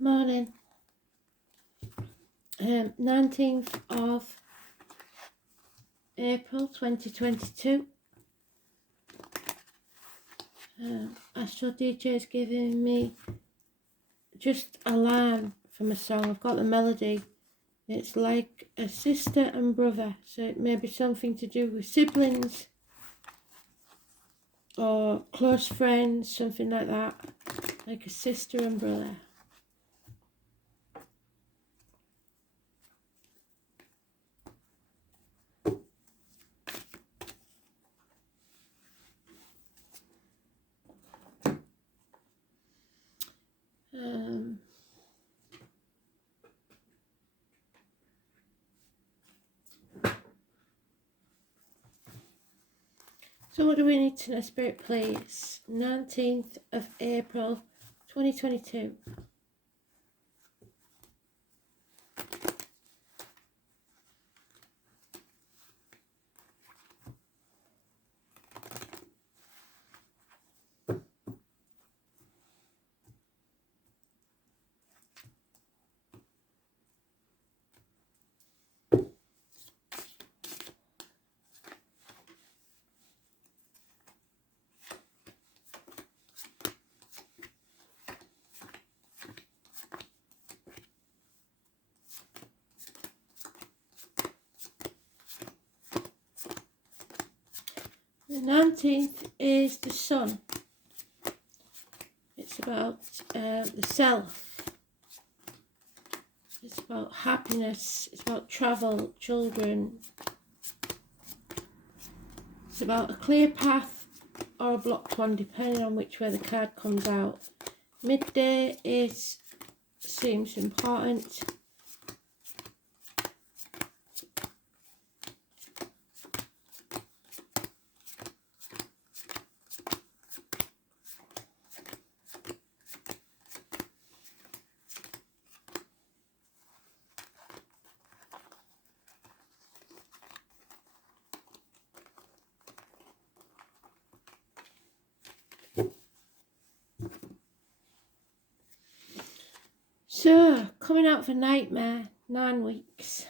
Morning. 19th of April 2022. Astro DJ is giving me just a line from a song. I've got the melody. It's like a sister and brother, so it may be something to do with siblings or close friends, something like that, like a sister and brother. So what do we need to know, Spirit, please? 19th of April 2022. The 19th is the sun. It's about the self. It's about happiness. It's about travel, children. It's about a clear path or a blocked one, depending on which way the card comes out. Midday seems important. So, coming out of a nightmare, 9 weeks.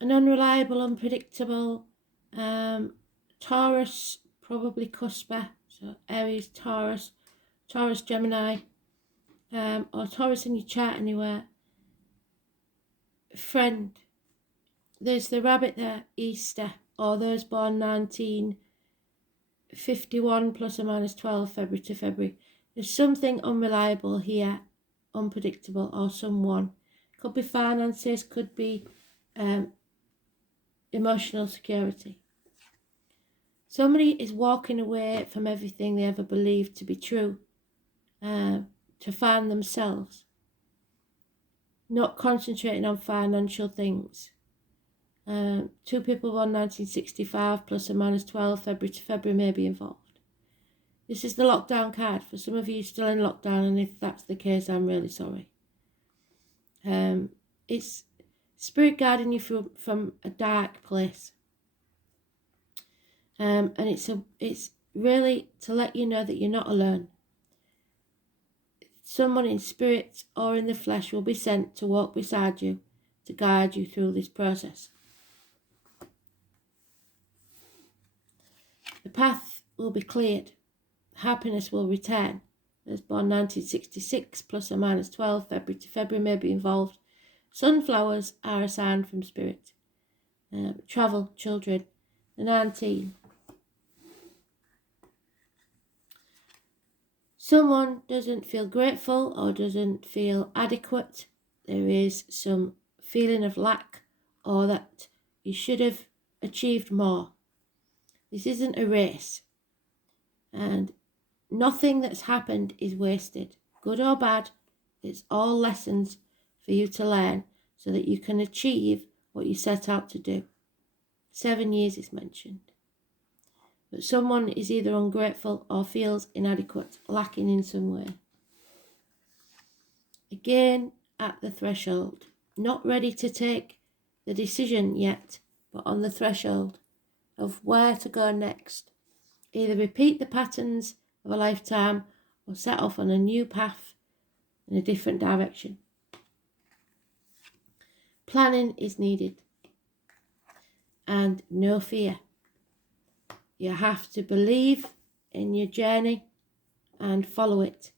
An unreliable, unpredictable, Taurus, probably cusper, so Aries, Taurus, Gemini, or Taurus in your chart anywhere. Friend, there's the rabbit there, Easter, or those born 1951 plus or minus 12 February to February. There's something unreliable here, unpredictable, or someone. Could be finances, could be emotional security. Somebody is walking away from everything they ever believed to be true to find themselves. Not concentrating on financial things. 2 people born 1965 plus or minus 12 February to February may be involved. This is the lockdown card. For some of you still in lockdown, and if that's the case, I'm really sorry. It's spirit guiding you from a dark place. And it's really to let you know that you're not alone. Someone in spirit or in the flesh will be sent to walk beside you, to guide you through this process. The path will be cleared. Happiness will return. Those born 1966 plus or minus 12 February to February may be involved. Sunflowers are a sign from spirit. Travel, children, the 19. Someone doesn't feel grateful or doesn't feel adequate. There is some feeling of lack or that you should have achieved more. This isn't a race. And nothing that's happened is wasted. Good or bad, it's all lessons for you to learn so that you can achieve what you set out to do. 7 years is mentioned. But someone is either ungrateful or feels inadequate, lacking in some way. Again, at the threshold, not ready to take the decision yet, but on the threshold of where to go next. Either repeat the patterns of a lifetime or set off on a new path in a different direction. Planning is needed and no fear. You have to believe in your journey and follow it.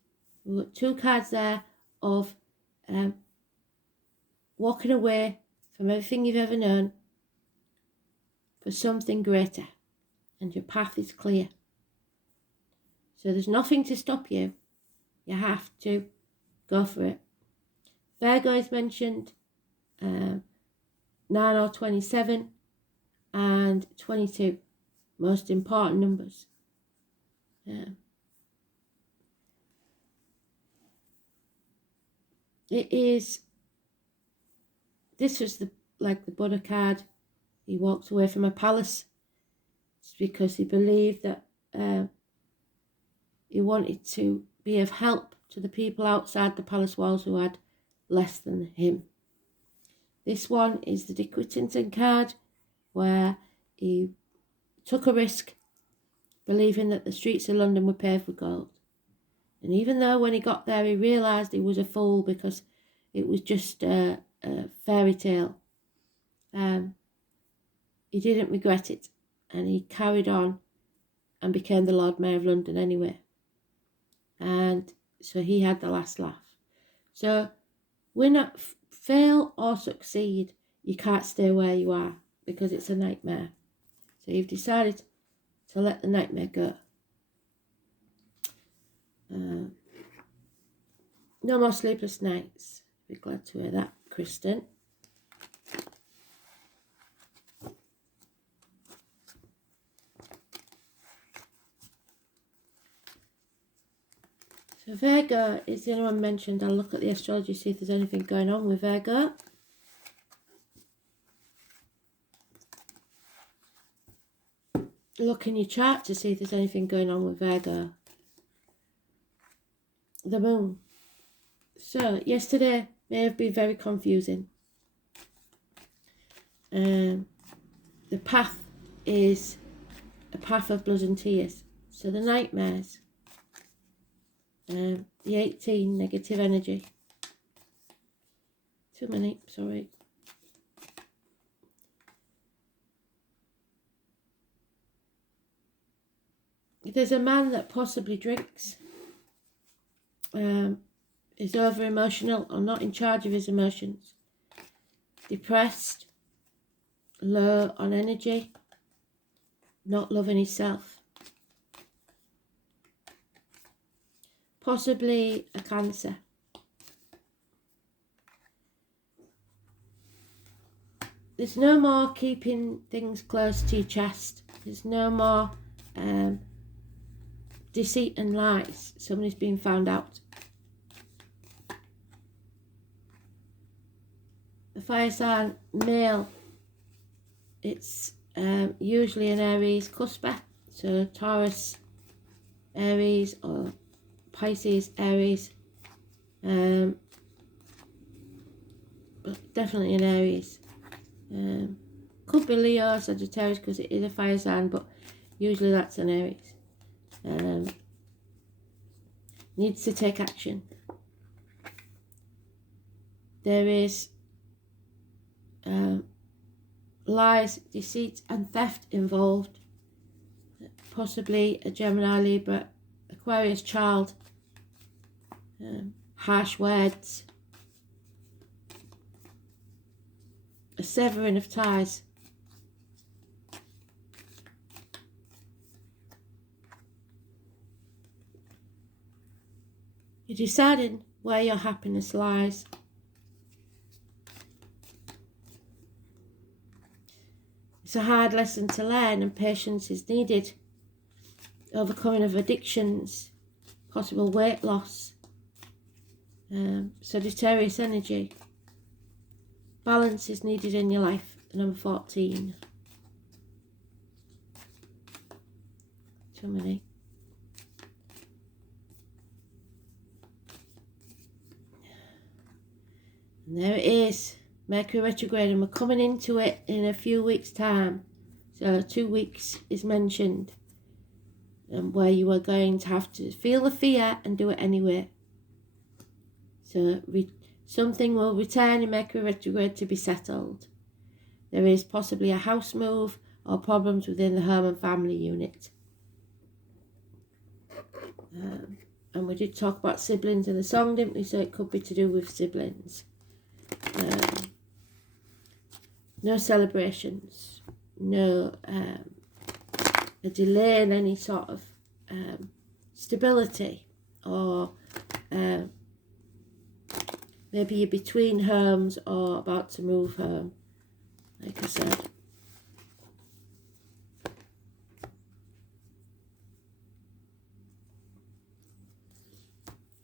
We've got 2 cards there of walking away from everything you've ever known for something greater, and your path is clear. So there's nothing to stop you. You have to go for it. Virgo is mentioned, 9 or 27 and 22, most important numbers. This was the Buddha card. He walked away from a palace. It's because he believed that he wanted to be of help to the people outside the palace walls who had less than him. This one is the Dick Whittington card, where he took a risk, believing that the streets of London were paved with gold. And even though when he got there he realised he was a fool because it was just a fairy tale, he didn't regret it, and he carried on and became the Lord Mayor of London anyway. And so he had the last laugh. So win or fail or succeed, you can't stay where you are because it's a nightmare. So you've decided to let the nightmare go. No more sleepless nights. Be glad to hear that, Kristen. So Virgo is the only one mentioned. I'll look at the astrology, see if there's anything going on with Virgo. Look in your chart to see if there's anything going on with Virgo. The moon. So yesterday may have been very confusing. The path is a path of blood and tears. So the nightmares. The 18, negative energy. Too many, sorry. There's a man that possibly drinks, is over emotional or not in charge of his emotions, depressed, low on energy, not loving himself. Possibly a cancer. There's no more keeping things close to your chest. There's no more deceit and lies. Somebody's been found out. The fire sign male, it's usually an Aries cusper, so Taurus, Aries, or Pisces, Aries, but definitely an Aries. Could be Leo, Sagittarius, because it is a fire sign, but usually that's an Aries. Needs to take action. There is lies, deceit and theft involved. Possibly a Gemini, Libra, Aquarius child. Harsh words. A severing of ties. You're deciding where your happiness lies. It's a hard lesson to learn, and patience is needed. Overcoming of addictions, possible weight loss, Sagittarius energy. Balance is needed in your life. Number 14. Too many. And there it is. Mercury Retrograde, and we're coming into it in a few weeks' time. So 2 weeks is mentioned, where you are going to have to feel the fear and do it anyway. So something will return in Mercury Retrograde to be settled. There is possibly a house move or problems within the home and family unit. And we did talk about siblings in the song, didn't we? So it could be to do with siblings. No celebrations. No a delay in any sort of stability, or maybe you're between homes or about to move home, like I said.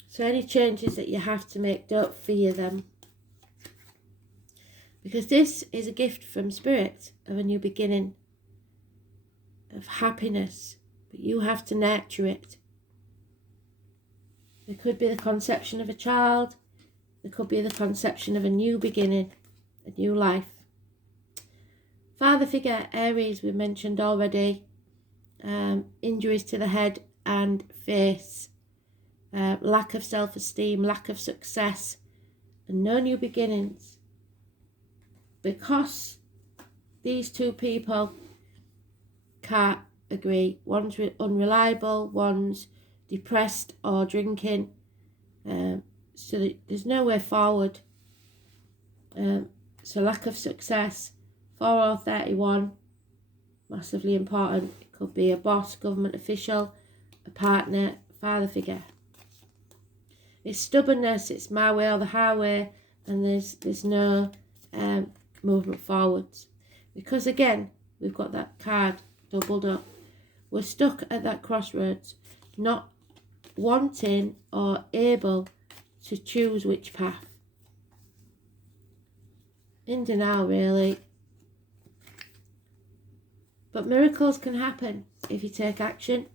So any changes that you have to make, don't fear them. Because this is a gift from Spirit of a new beginning, of happiness, but you have to nurture it. There could be the conception of a child, there could be the conception of a new beginning, a new life. Father figure, Aries, we mentioned already. Injuries to the head and face, lack of self-esteem, lack of success, and no new beginnings. Because these two people can't agree. One's unreliable, one's depressed or drinking. So there's no way forward. So lack of success. 4 or 31, massively important. It could be a boss, government official, a partner, father figure. It's stubbornness, it's my way or the highway, and there's no movement forwards. Because again, we've got that card doubled up. We're stuck at that crossroads, not wanting or able to choose which path. In denial, really. But miracles can happen if you take action.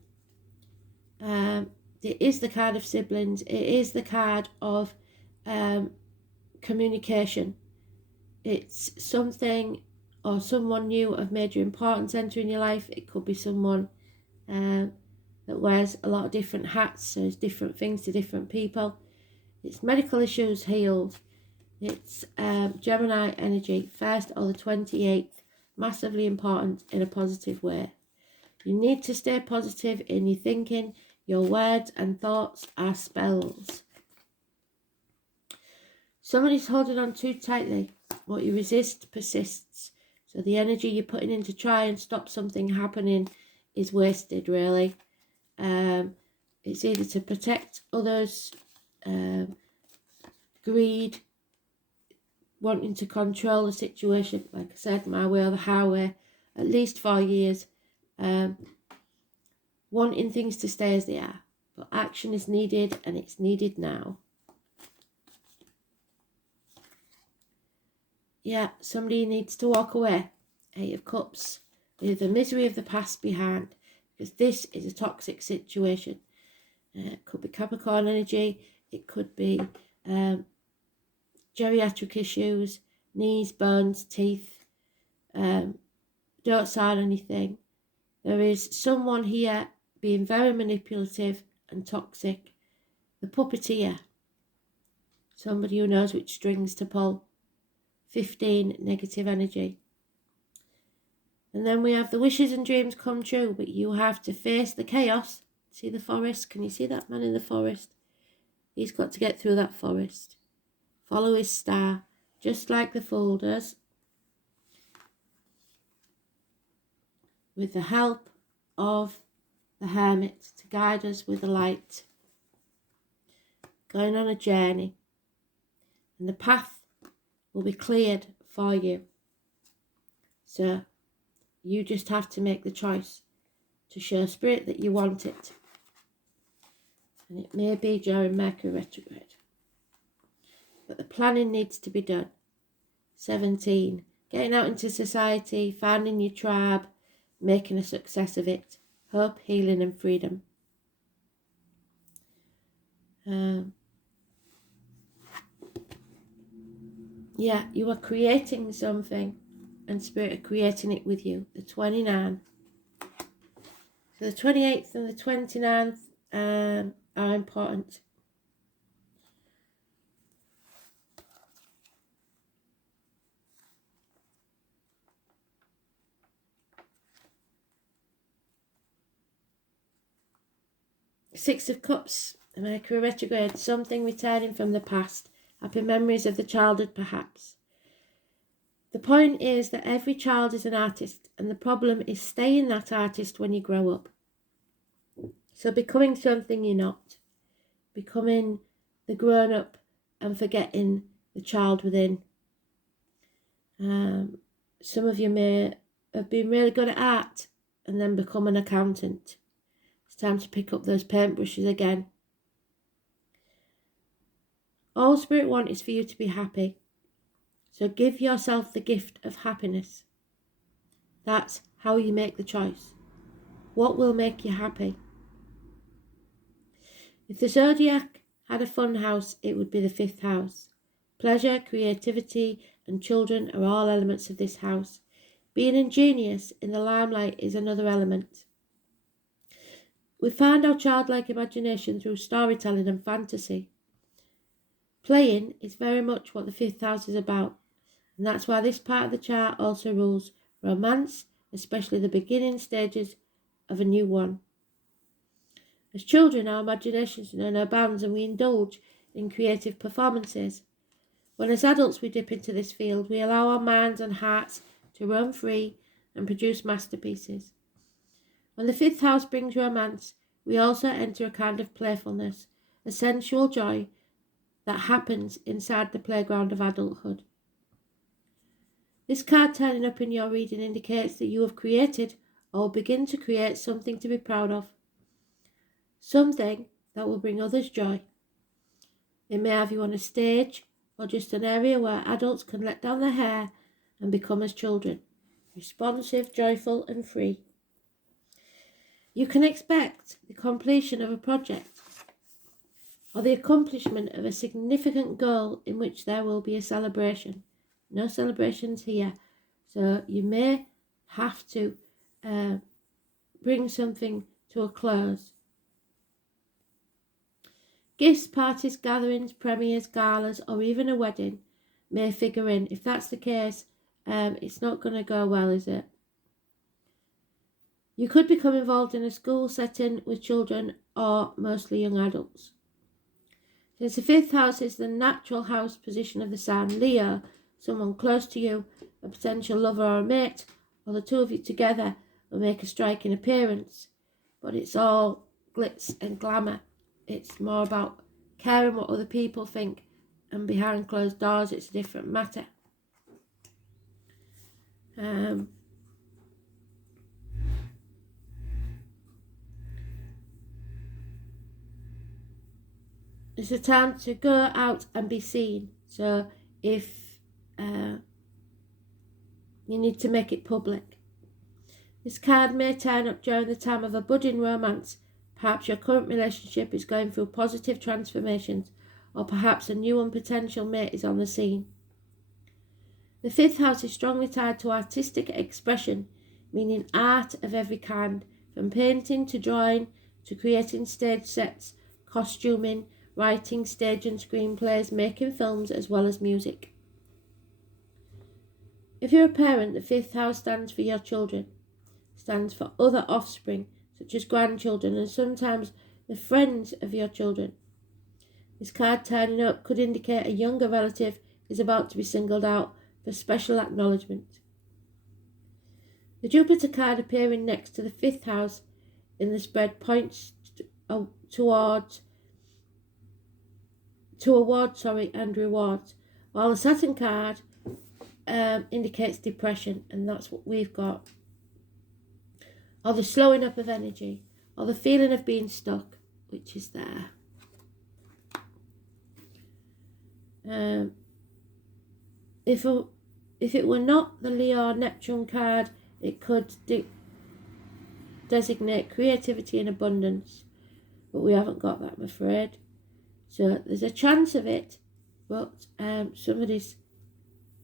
It is the card of siblings. It is the card of communication. It's something or someone new of major importance entering your life. It could be someone that wears a lot of different hats, so it's different things to different people. It's medical issues healed. It's Gemini energy, 1st or the 28th, massively important in a positive way. You need to stay positive in your thinking. Your words and thoughts are spells. Somebody's holding on too tightly. What you resist persists. So the energy you're putting in to try and stop something happening is wasted, really. It's either to protect others, greed, wanting to control the situation, like I said, my way or the highway, at least 4 years, wanting things to stay as they are. But action is needed, and it's needed now. Yeah, somebody needs to walk away. 8 of Cups. Leave the misery of the past behind, because this is a toxic situation. It could be Capricorn energy. It could be geriatric issues, knees, bones, teeth. Don't sign anything. There is someone here being very manipulative and toxic. The puppeteer. Somebody who knows which strings to pull. 15, negative energy. And then we have the wishes and dreams come true, but you have to face the chaos. See the forest? Can you see that man in the forest? He's got to get through that forest. Follow his star, just like the Fool does. With the help of the Hermit to guide us with the light. Going on a journey. And the path will be cleared for you. So you just have to make the choice to show Spirit that you want it. And it may be during Mercury Retrograde. But the planning needs to be done. 17. Getting out into society, finding your tribe, making a success of it. Hope, healing and freedom. Yeah, you are creating something, and Spirit are creating it with you. The 29. So the 28th and the 29th are important. Six of Cups, the Mercury Retrograde, something returning from the past, happy memories of the childhood perhaps. The point is that every child is an artist, and the problem is staying that artist when you grow up. So becoming something you're not, becoming the grown-up and forgetting the child within. Some of you may have been really good at art and then become an accountant. It's time to pick up those paintbrushes again. All Spirit wants is for you to be happy. So give yourself the gift of happiness. That's how you make the choice. What will make you happy? If the zodiac had a fun house, it would be the 5th house. Pleasure, creativity, and children are all elements of this house. Being ingenious in the limelight is another element. We find our childlike imagination through storytelling and fantasy. Playing is very much what the 5th house is about, and that's why this part of the chart also rules romance, especially the beginning stages of a new one. As children, our imaginations know no bounds and we indulge in creative performances. When as adults we dip into this field, we allow our minds and hearts to roam free and produce masterpieces. When the 5th house brings romance, we also enter a kind of playfulness, a sensual joy that happens inside the playground of adulthood. This card turning up in your reading indicates that you have created or begin to create something to be proud of. Something that will bring others joy. It may have you on a stage or just an area where adults can let down their hair and become as children, responsive, joyful and free. You can expect the completion of a project or the accomplishment of a significant goal in which there will be a celebration. No celebrations here, so you may have to bring something to a close. Gifts, parties, gatherings, premieres, galas, or even a wedding may figure in. If that's the case, it's not going to go well, is it? You could become involved in a school setting with children or mostly young adults. Since the 5th house is the natural house position of the sign Leo, someone close to you, a potential lover or a mate, or the two of you together will make a striking appearance. But it's all glitz and glamour. It's more about caring what other people think, and behind closed doors it's a different matter. It's a time to go out and be seen. So if you need to make it public. This card may turn up during the time of a budding romance. Perhaps your current relationship is going through positive transformations, or perhaps a new and potential mate is on the scene. The 5th house is strongly tied to artistic expression, meaning art of every kind, from painting to drawing to creating stage sets, costuming, writing, stage and screenplays, making films, as well as music. If you're a parent, the 5th house stands for your children, stands for other offspring, such as grandchildren, and sometimes the friends of your children. This card turning up could indicate a younger relative is about to be singled out for special acknowledgement. The Jupiter card appearing next to the 5th house in the spread points towards awards and rewards, while the Saturn card indicates depression, and that's what we've got. Or the slowing up of energy, or the feeling of being stuck, which is there. If it were not the Leo Neptune card, it could designate creativity and abundance, but we haven't got that, I'm afraid. So there's a chance of it, but somebody's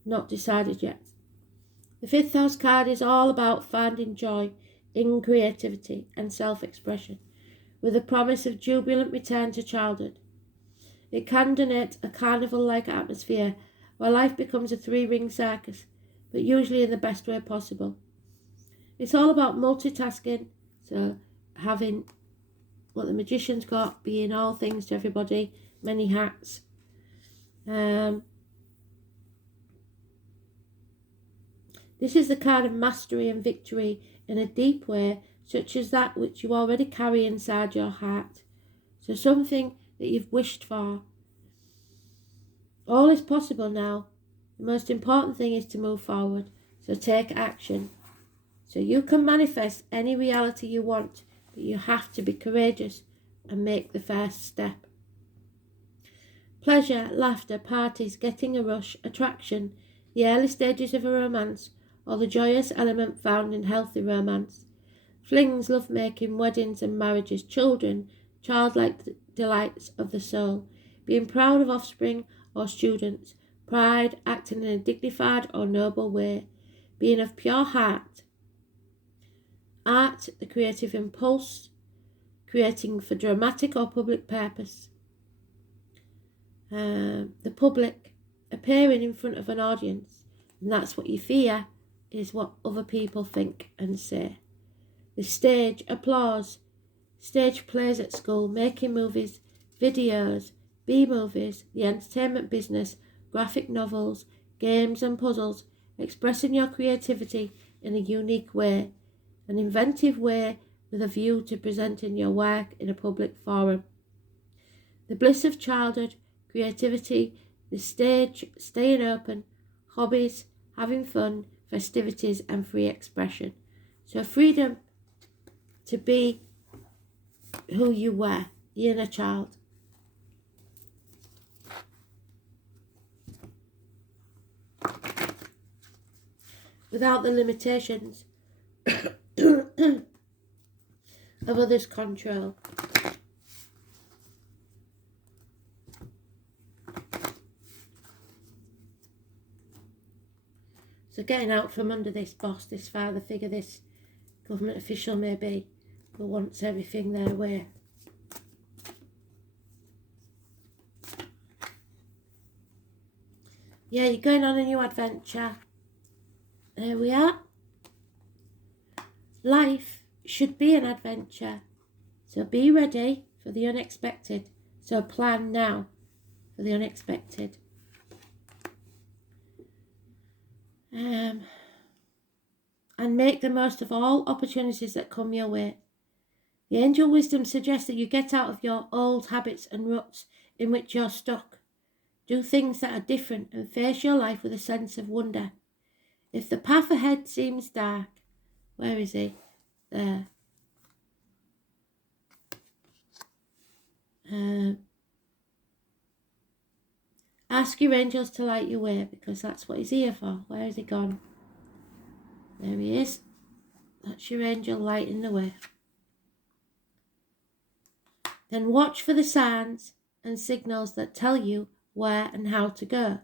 not decided yet. The 5th house card is all about finding joy in creativity and self-expression, with a promise of jubilant return to childhood. It can denote a carnival-like atmosphere where life becomes a 3-ring circus, but usually in the best way possible. It's all about multitasking, so having what the Magician's got, being all things to everybody, many hats. This is the card of mastery and victory in a deep way, such as that which you already carry inside your heart. So something that you've wished for. All is possible now. The most important thing is to move forward. So take action. So you can manifest any reality you want, but you have to be courageous and make the first step. Pleasure, laughter, parties, getting a rush, attraction, the early stages of a romance, or the joyous element found in healthy romance. Flings, lovemaking, weddings and marriages, children, childlike delights of the soul, being proud of offspring or students, pride, acting in a dignified or noble way, being of pure heart. Art, the creative impulse, creating for dramatic or public purpose. The public, appearing in front of an audience, and that's what you fear, is what other people think and say. The stage, applause, stage plays at school, making movies, videos, B-movies, the entertainment business, graphic novels, games and puzzles, expressing your creativity in a unique way, an inventive way with a view to presenting your work in a public forum. The bliss of childhood, creativity, the stage, staying open, hobbies, having fun, festivities and free expression. So freedom to be who you were, the inner child. Without the limitations of others' control. So getting out from under this boss, this father figure, this government official maybe, who wants everything their way. Yeah, you're going on a new adventure. There we are. Life should be an adventure. So be ready for the unexpected. So plan now for the unexpected. And make the most of all opportunities that come your way. The angel wisdom suggests that you get out of your old habits and ruts in which you're stuck. Do things that are different and face your life with a sense of wonder. If the path ahead seems dark, where is he? There. Ask your angels to light your way, because that's what he's here for. Where has he gone? There he is. That's your angel lighting the way. Then watch for the signs and signals that tell you where and how to go.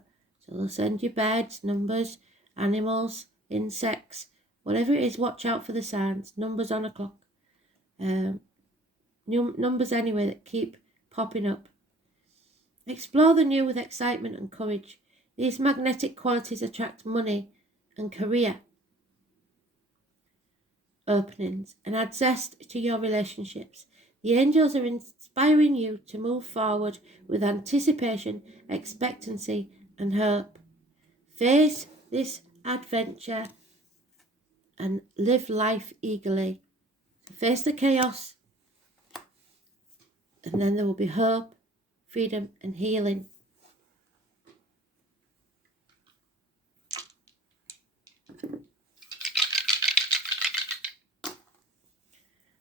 So they'll send you birds, numbers, animals, insects, whatever it is. Watch out for the signs, numbers on a clock, numbers anyway that keep popping up. Explore the new with excitement and courage. These magnetic qualities attract money and career openings and add zest to your relationships. The angels are inspiring you to move forward with anticipation, expectancy and hope. Face this adventure and live life eagerly. Face the chaos, and then there will be hope, freedom and healing.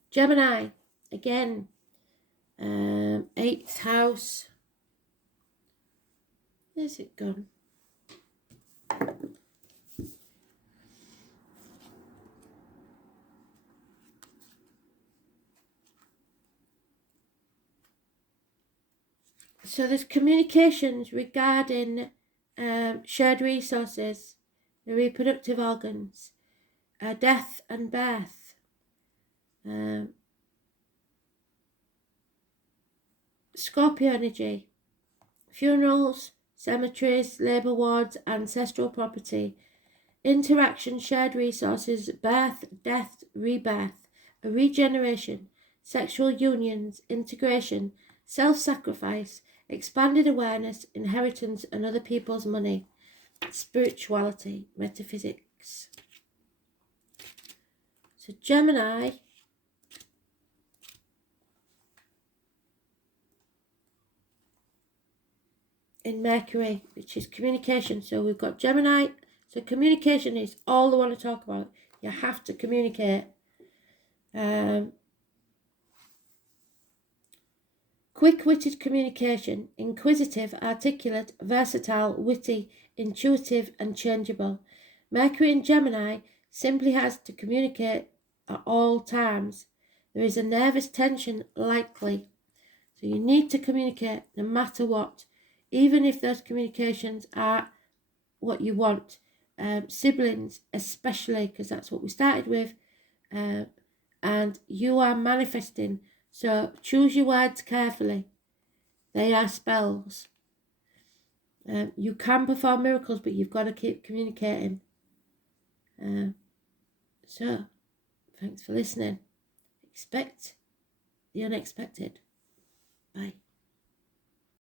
Gemini, again, 8th house. Where's it gone? So there's communications regarding shared resources, the reproductive organs, death and birth, Scorpio energy, funerals, cemeteries, labour wards, ancestral property, interaction, shared resources, birth, death, rebirth, a regeneration, sexual unions, integration, self-sacrifice, expanded awareness, inheritance and other people's money, spirituality, metaphysics. So Gemini in Mercury, which is communication. So we've got Gemini. So communication is all they want to talk about. You have to communicate. Quick-witted communication, inquisitive, articulate, versatile, witty, intuitive and changeable. Mercury in Gemini simply has to communicate at all times. There is a nervous tension likely. So you need to communicate no matter what, even if those communications are what you want. Siblings especially, because that's what we started with. And you are manifesting. So choose your words carefully. They are spells. You can perform miracles, but you've got to keep communicating. So, thanks for listening. Expect the unexpected. Bye.